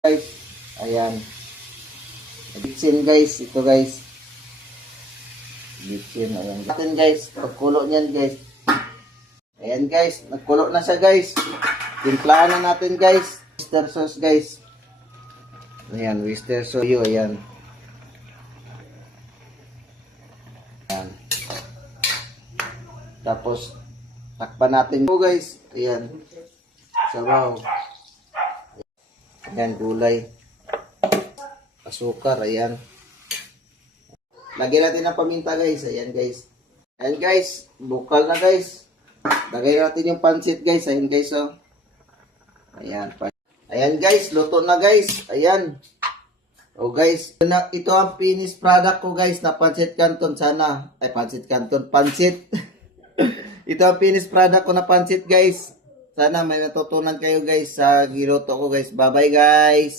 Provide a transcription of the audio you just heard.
guys. Ayan. Bitsin guys. Ito guys. Bitsin. Ayan. Natin guys. Pagkulo niyan guys. Ayan guys. Nagkulo na siya guys. Timplahan na natin guys. Oyster sauce guys. Ayan. Oyster sauce. Ayan. Ayan. Tapos takpan natin po guys. Ayan. Sabaw. Ayan, gulay. Asukar, ayan. Lagyan natin ng paminta guys. Ayan guys. Ayan guys. Bukal na guys. Lagyan natin yung pansit guys. Ayan guys oh. Ayan. Ayan guys. Luto na guys. Ayan. O guys. Ito ang finished product ko guys na pansit canton sana. Ay pansit canton. Pansit. Ito ang finished product ko na pansit guys. Sana may natutunan kayo guys sa giluto ko guys. Bye bye guys.